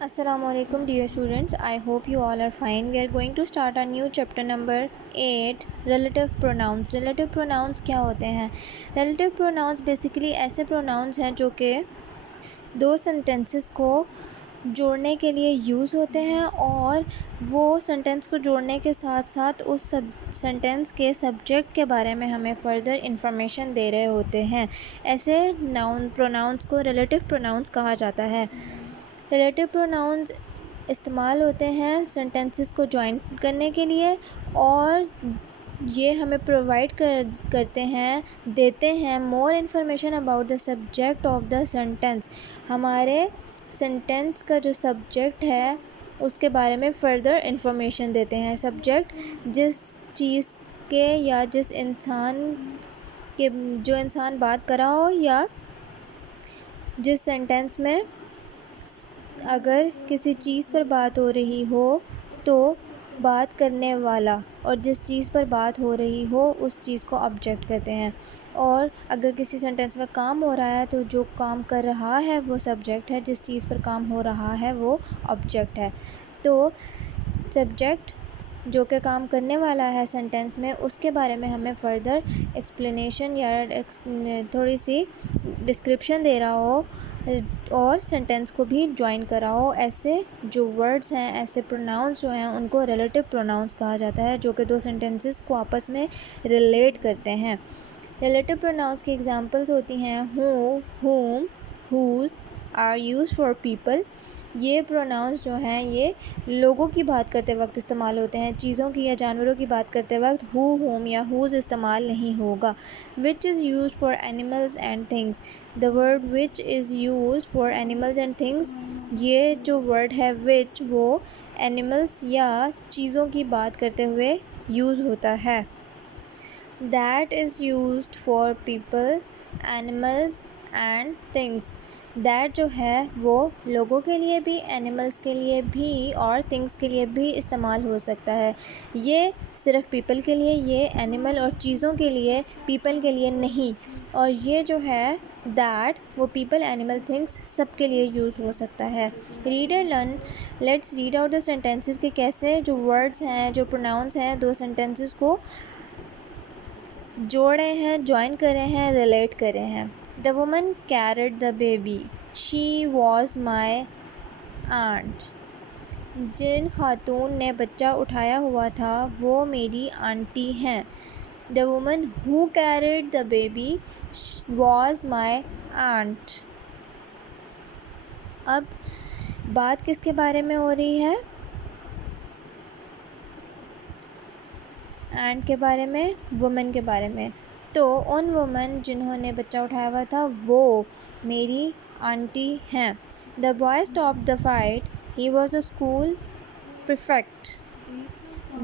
Assalamualaikum dear students, I hope you all are fine. We are going to start a new chapter number 8 relative pronouns. Relative pronouns क्या होते हैं? Relative pronouns basically ऐसे pronouns हैं जो कि दो sentences को जोड़ने के लिए यूज़ होते हैं और वो सेंटेंस को जोड़ने के साथ साथ उस सब सेंटेंस के सब्जेक्ट के बारे में हमें फ़र्दर इंफॉर्मेशन दे रहे होते हैं। ऐसे नाउन प्रोनाउंस को रिलेटिव प्रोनाउंस कहा जाता है। रिलेटिव प्रोनाउंस इस्तेमाल होते हैं सेंटेंसेस को जॉइन करने के लिए और ये हमें प्रोवाइड करते हैं देते हैं more information about the subject of the sentence. हमारे सेंटेंस का जो सब्जेक्ट है उसके बारे में फ़र्दर इंफॉर्मेशन देते हैं। सब्जेक्ट जिस चीज़ के या जिस इंसान के जो इंसान बात कर रहा हो या जिस सेंटेंस में अगर किसी चीज़ पर बात हो रही हो तो बात करने वाला और जिस चीज़ पर बात हो रही हो उस चीज़ को ऑब्जेक्ट कहते हैं। और अगर किसी सेंटेंस में काम हो रहा है तो जो काम कर रहा है वो सब्जेक्ट है, जिस चीज़ पर काम हो रहा है वो ऑब्जेक्ट है। तो सब्जेक्ट जो कि काम करने वाला है सेंटेंस में उसके बारे में हमें फ़र्दर एक्सप्लेनेशन या थोड़ी सी डिस्क्रिप्शन दे रहा हो और सेंटेंस को भी ज्वाइन करा हो। ऐसे जो वर्ड्स हैं, ऐसे प्रोनाउंस जो हैं उनको रिलेटिव प्रोनाउंस कहा जाता है जो कि दो सेंटेंसेस को आपस में रिलेट करते हैं। रिलेटिव प्रोनाउंस की एग्जांपल्स होती हैं who, whom, whose are used for people. ये प्रोनाउंस जो हैं ये लोगों की बात करते वक्त इस्तेमाल होते हैं। चीज़ों की या जानवरों की बात करते वक्त हु, whom या whose इस्तेमाल नहीं होगा। Which is used for animals and things. The word which is used for animals and things, ये जो वर्ड है विच वो एनिमल्स या चीज़ों की बात करते हुए यूज़ होता है। That is used for people, animals and things. That जो है वो लोगों के लिए भी, एनिमल्स के लिए भी और थिंग्स के लिए भी इस्तेमाल हो सकता है। ये सिर्फ पीपल के लिए, ये एनिमल और चीज़ों के लिए, पीपल के लिए नहीं। और ये जो है दैट वो पीपल, एनिमल, थिंग्स सब के लिए यूज़ हो सकता है। Read and learn, let's read out the sentences के कैसे जो वर्ड्स हैं, जो प्रोनाउंस हैं, दो सेंटेंसेस को जोड़े हैं, ज्वाइन करे हैं, रिलेट करे हैं। The woman carried the baby, she was my aunt. जिन खातून ने बच्चा उठाया हुआ था वो मेरी आंटी हैं। The woman who carried the baby was my aunt. अब बात किसके बारे में हो रही है? एंड के बारे में, वुमेन के बारे में। तो उन वुमेन जिन्होंने बच्चा उठाया हुआ था वो मेरी आंटी हैं। The boy stop the fight, he was a school prefect.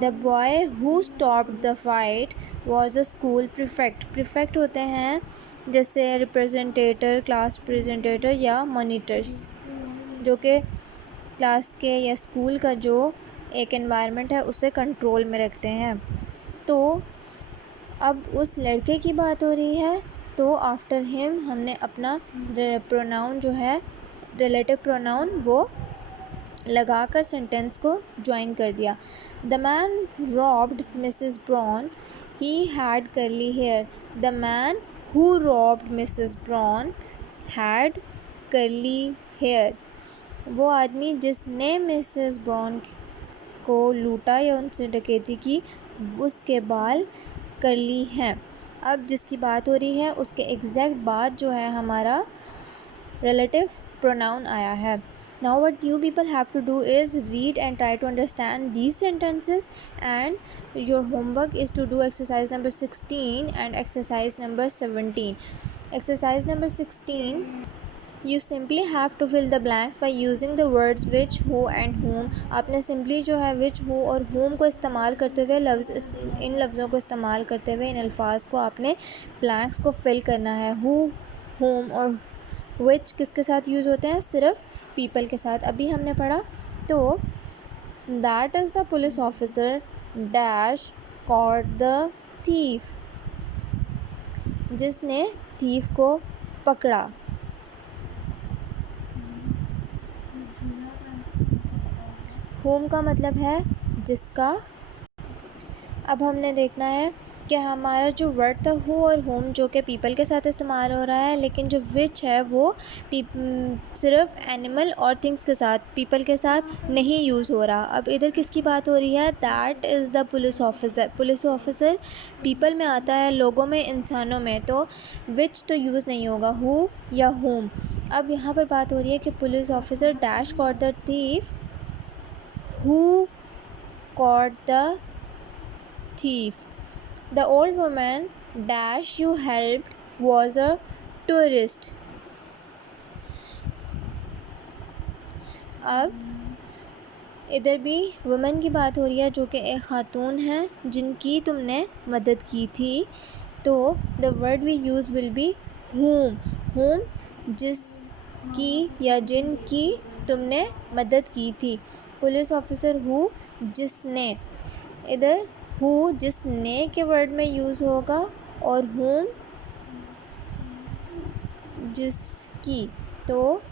The boy who stop the fight was a school prefect. Prefect होते हैं जैसे रिप्रेजेंटेटर, क्लास रिप्रेजेंटेटर या मॉनिटर्स, जो कि क्लास के या स्कूल का जो एक एनवायरनमेंट है उसे कंट्रोल में रखते हैं। तो अब उस लड़के की बात हो रही है तो आफ्टर हिम हमने अपना प्रोनाउन जो है रिलेटिव प्रोनाउन वो लगाकर सेंटेंस को ज्वाइन कर दिया। The man robbed Mrs Brown, he had curly hair. The man who robbed Mrs Brown had curly hair. वो आदमी जिसने मिसेस ब्राउन को लूटा या उनसे डकैती की उसके बाल कर्ली हैं। अब जिसकी बात हो रही है उसके एग्जैक्ट बाद जो है हमारा रिलेटिव प्रोनाउन आया है। Now what you people have to do is read and try to understand these sentences, and your homework is to do exercise number 16 and exercise number 17. Exercise number 16, you simply have to fill the blanks by using the words which, who and whom. आपने simply जो है which, who और whom को इस्तेमाल करते हुए इन लफ्ज़ों को इस्तेमाल करते हुए इन अल्फाज को आपने blanks को fill करना है। who, whom और which किसके साथ यूज़ होते हैं? सिर्फ people के साथ। अभी हमने पढ़ा तो that is the police officer dash caught the thief, जिसने thief को पकड़ा। whom का मतलब है जिसका। अब हमने देखना है कि हमारा जो वर्ड था who और whom जो कि people के साथ इस्तेमाल हो रहा है, लेकिन जो which है वो सिर्फ animal और things के साथ, people के साथ नहीं यूज़ हो रहा। अब इधर किसकी बात हो रही है? that is the police officer। Police officer people में आता है, लोगों में, इंसानों में, तो which तो यूज़ नहीं होगा, who या whom। अब यहाँ पर बात हो रही है कि police officer dash caught the thief, who caught the thief। The old woman dash you helped was a tourist। अब इधर भी वुमेन की बात हो रही है जो कि एक खातून है जिनकी तुमने मदद की थी, तो the word we use will be whom। whom जिसकी या जिनकी तुमने मदद की थी। पुलिस ऑफिसर हु जिसने, इधर हु जिसने के वर्ड में यूज़ होगा और whom जिसकी। तो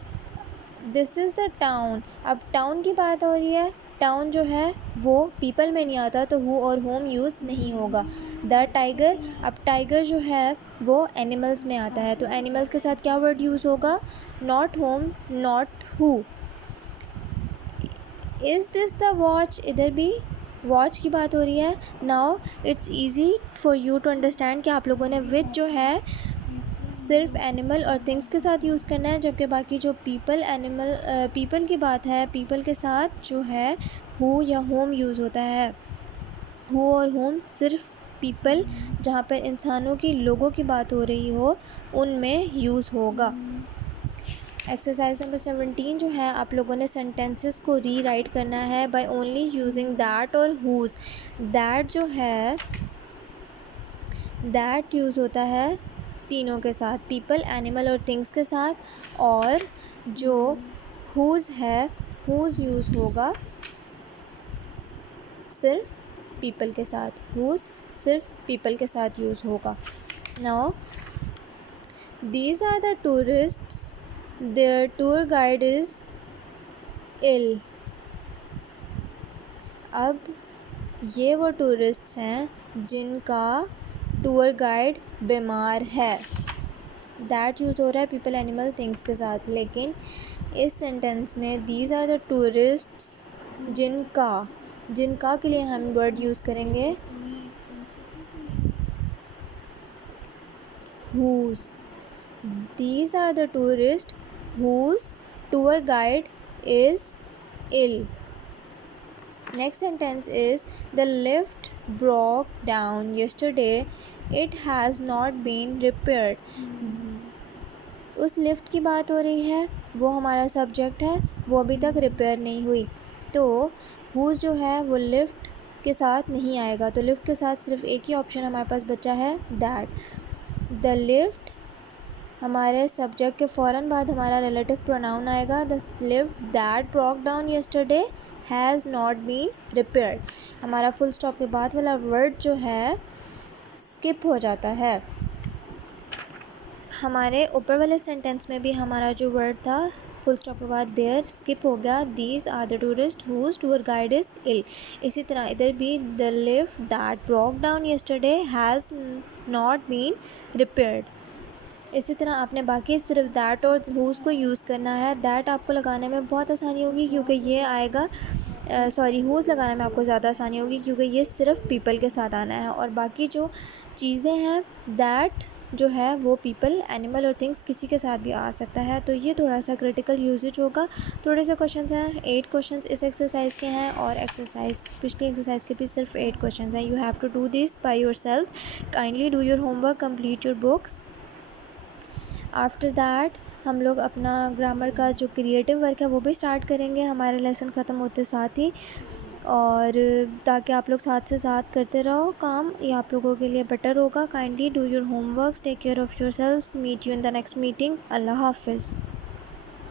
दिस इज़ द टाउन। अब टाउन की बात हो रही है, टाउन जो है वो पीपल में नहीं आता, तो हु और whom यूज़ नहीं होगा। द टाइगर, अब टाइगर जो है वो एनिमल्स में आता है, तो एनिमल्स के साथ क्या वर्ड यूज़ होगा? Not whom, not who। Is this the watch, इधर भी वॉच की बात हो रही है। Now it's easy for you to understand कि आप लोगों ने विच जो है सिर्फ एनिमल और थिंग्स के साथ यूज़ करना है, जबकि बाकी जो पीपल की बात है, पीपल के साथ जो है हु या होम यूज़ होता है। हु और होम सिर्फ पीपल, जहाँ पर इंसानों की, लोगों की बात हो रही हो, उनमें यूज़ होगा। एक्सरसाइज नंबर 17 जो है, आप लोगों ने सेंटेंसेस को रीराइट करना है बाय ओनली यूजिंग दैट और हुज़। दैट जो है, दैट यूज़ होता है तीनों के साथ, पीपल, एनिमल और थिंग्स के साथ, और जो हुज़ है, हुज़ यूज़ होगा सिर्फ पीपल के साथ। हुज़ सिर्फ पीपल के साथ यूज़ होगा। Now these are the tourists, their tour guide is ill. अब ये वो टूरिस्ट्स हैं जिनका टूर गाइड बीमार है। दैट यूज़ हो रहा है पीपल, एनिमल, थिंग्स के साथ, लेकिन इस सेंटेंस में दीज आर द टूरिस्ट्स, जिनका के लिए हम वर्ड यूज़ करेंगे whose। These are the tourist whose tour guide is ill। Next sentence is the lift broke down yesterday, it has not been repaired। उस लिफ्ट की बात हो रही है, वो हमारा सब्जेक्ट है, वो अभी तक रिपेयर नहीं हुई, तो whose जो है वो लिफ्ट के साथ नहीं आएगा, तो लिफ्ट के साथ सिर्फ एक ही ऑप्शन हमारे पास बचा है, दैट। द लिफ्ट हमारे सब्जेक्ट के फ़ौरन बाद हमारा रिलेटिव प्रोनाउन आएगा, the lift that broke down yesterday has not been repaired. हमारा फुल स्टॉप के बाद वाला वर्ड जो है स्किप हो जाता है। हमारे ऊपर वाले सेंटेंस में भी हमारा जो वर्ड था फुल स्टॉप के बाद देयर स्किप हो गया। These are the tourist whose tour guide is ill. इसी तरह इधर भी the lift that broke down yesterday has not been repaired. इसी तरह आपने बाकी सिर्फ दैट और हुज़ को यूज़ करना है। दैट आपको लगाने में बहुत आसानी होगी क्योंकि ये आएगा, हुज़ लगाने में आपको ज़्यादा आसानी होगी क्योंकि ये सिर्फ पीपल के साथ आना है, और बाकी जो चीज़ें हैं दैट जो है वो पीपल, एनिमल और थिंग्स किसी के साथ भी आ सकता है। तो ये थोड़ा सा क्रिटिकल यूजेज होगा। थोड़े से क्वेश्चंस हैं, 8 क्वेश्चंस इस एक्सरसाइज के हैं, और एक्सरसाइज पिछली एक्सरसाइज के भी सिर्फ 8 क्वेश्चंस हैं। You have to do this by yourself. Kindly do your homework, complete your books. After that हम लोग अपना ग्रामर का जो क्रिएटिव वर्क है वो भी स्टार्ट करेंगे हमारे लेसन ख़त्म होते साथ ही, और ताकि आप लोग साथ से साथ करते रहो काम, ये आप लोगों के लिए बेटर होगा। Kindly do your homework, take care of your self, meet you in the next meeting. अल्लाह हाफिज़।